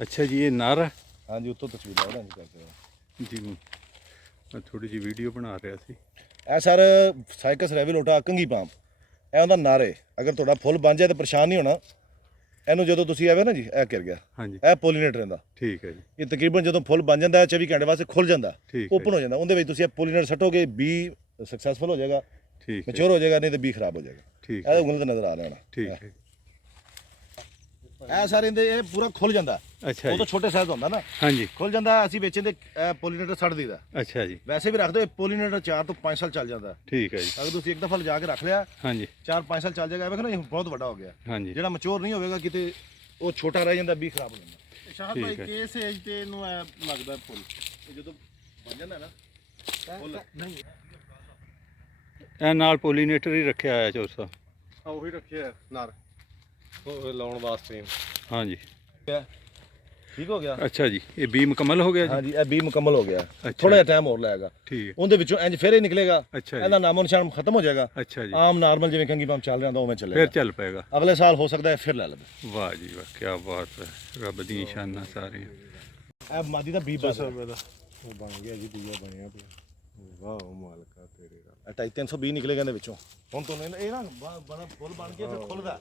ਅੱਛਾ ਜੀ, ਇਹ ਨਰ ਹੈ हाँ जी, उत्तों तस्वीर ला नहीं करते हो ਜੀ। ਮੈਂ ਥੋੜੀ ਜਿਹੀ ਵੀਡੀਓ ਬਣਾ ਰਿਹਾ ਸੀ। ਇਹ ਸਰ ਸਾਈਕਸ ਰੈਵਿਲੋਟਾ ਕੰਗੀ ਪਾਮ, ਇਹ ਉਹਦਾ ਨਰ ਹੈ। ਅਗਰ ਤੁਹਾਡਾ ਫੁੱਲ ਬਣ ਜਾਏ ਤਾਂ ਪਰੇਸ਼ਾਨ ਨਹੀਂ ਹੋਣਾ। ਇਹਨੂੰ ਜਦੋਂ ਤੁਸੀਂ ਆਵੇ ਨਾ ਜੀ, ਇਹ ਘਿਰ ਗਿਆ, ਹਾਂਜੀ ਇਹ ਪੋਲੀਨੇਟਰ ਇਹਦਾ। ਠੀਕ ਹੈ ਜੀ, ਇਹ ਤਕਰੀਬਨ ਜਦੋਂ ਫੁੱਲ ਬਣ ਜਾਂਦਾ 24 ਘੰਟੇ ਵਾਸਤੇ ਖੁੱਲ ਜਾਂਦਾ, ਠੀਕ ਓਪਨ ਹੋ ਜਾਂਦਾ। ਉਹਦੇ ਵਿੱਚ ਤੁਸੀਂ ਇਹ ਪੋਲੀਨੇਟਰ ਸੱਟੋਗੇ, ਬੀ ਸਕਸੈਸਫੁਲ ਹੋ ਜਾਏਗਾ, ਠੀਕ ਹੈ ਮੈਚੁਰ ਹੋ ਜਾਏਗਾ, ਨਹੀਂ ਤਾਂ ਬੀ ਖਰਾਬ ਹੋ ਜਾਏਗਾ। ਠੀਕ ਇਹਦਾ ਹੈ ਉਂਗਲ ਤੇ ਨਜ਼ਰ ਆ ਲੈਣਾ। ਠੀਕ ਹੈ। ਇਹ ਸਾਰੇ ਇਹਦੇ ਇਹ ਪੂਰਾ ਖੁੱਲ ਜਾਂਦਾ। ਅੱਛਾ ਉਹ ਜੀ, ਤਾਂ ਛੋਟੇ ਸਾਈਜ਼ ਹੁੰਦਾ ਨਾ, ਹਾਂਜੀ ਖੁੱਲ ਜਾਂਦਾ। ਅਸੀਂ ਵੇਚਣ ਦੇ ਪੋਲੀਨੇਟਰ ਛੱਡ ਦਈਦਾ। ਅੱਛਾ ਜੀ, ਵੈਸੇ ਵੀ ਰੱਖ ਦਿਓ, ਪੋਲੀਨੇਟਰ 4 ਤੋਂ 5 ਸਾਲ ਚੱਲ ਜਾਂਦਾ। ਠੀਕ ਹੈ ਜੀ, ਅਗਰ ਤੁਸੀਂ ਇੱਕ ਦਫਾ ਲਿਜਾ ਕੇ ਰੱਖ ਲਿਆ, ਹਾਂਜੀ 4-5 ਸਾਲ ਚੱਲ ਜਾਏਗਾ। ਵੇਖੋ ਨਾ, ਇਹ ਬਹੁਤ ਵੱਡਾ ਹੋ ਗਿਆ। ਹਾਂਜੀ ਜਿਹੜਾ ਮੈਚੁਰ ਨਹੀਂ ਹੋਵੇਗਾ ਕਿਤੇ, ਉਹ ਛੋਟਾ ਰਹਿ ਜਾਂਦਾ, ਬੀ ਖਰਾਬ ਹੋ ਜਾਂਦਾ। ਸ਼ਾਹ ਠੀਕ ਭਾਈ ਹੈ। ਕਿਸ ਏਜ ਤੇ ਇਹਨੂੰ ਲੱਗਦਾ ਫੁੱਲ? ਇਹ ਜਦੋਂ ਬਣ ਜਾਂਦਾ ਨਾ ਫੁੱਲ, ਨਹੀਂ ਇਹ ਨਾਲ ਪੋਲੀਨੇਟਰ ਹੀ ਰੱਖਿਆ ਹੋਇਆ ਚੌਰ ਸਾਹਿਬ। ਉਹੀ ਰੱਖਿਆ ਨਰ ਉਹ ਲਾਉਣ ਵਾਸਤੇ। ਹਾਂਜੀ ਠੀਕ ਹੋ ਗਿਆ। ਅੱਛਾ ਜੀ, ਇਹ ਬੀ ਮੁਕੰਮਲ ਹੋ ਗਿਆ ਜੀ। ਹਾਂਜੀ, ਇਹ ਬੀ ਮੁਕੰਮਲ ਹੋ ਗਿਆ। ਅੱਛਾ ਥੋੜਾ ਜਿਹਾ ਟਾਈਮ ਹੋਰ ਲੱਗੇਗਾ, ਠੀਕ ਹੈ। ਉਹਦੇ ਵਿੱਚੋਂ ਇੰਜ ਫੇਰ ਹੀ ਨਿਕਲੇਗਾ। ਅੱਛਾ ਜੀ, ਇਹਦਾ ਨਾਮੋ ਨਿਸ਼ਾਨ ਖਤਮ ਹੋ ਜਾਏਗਾ। ਅੱਛਾ ਜੀ, ਆਮ ਨਾਰਮਲ ਜਿਵੇਂ ਕੰਗੀ ਪੰਪ ਚੱਲ ਰਿਹਾ ਹੁੰਦਾ ਉਵੇਂ ਫਿਰ ਚੱਲੇਗਾ। ਚੱਲ ਪਏਗਾ। ਅਗਲੇ ਸਾਲ ਹੋ ਸਕਦਾ ਹੈ ਫਿਰ ਲੈ ਲਵੇ। ਵਾਹ ਜੀ ਵਾਹ, ਕੀ ਬਾਤ ਹੈ, ਰੱਬ ਦੀ ਨਿਸ਼ਾਨਾ ਸਾਰੀਆਂ। ਇਹ ਮਾਦੀ ਦਾ ਬੀ ਬਸ ਉਹ ਬਣ ਗਿਆ ਜੀ, ਦੂਆ ਬਣਿਆ ਪਿਆ। ਵਾਹ ਮਾਲਕਾ ਤੇਰੇ ਦਾ। 250 320 ਨਿਕਲੇਗਾ ਇਹਦੇ ਵਿੱਚੋਂ। ਹੁਣ ਤੁਹਾਨੂੰ ਇਹ ਨਾ ਬੜਾ ਫੁੱਲ ਬਣ ਕੇ ਫਿਰ ਖੁੱਲਦਾ।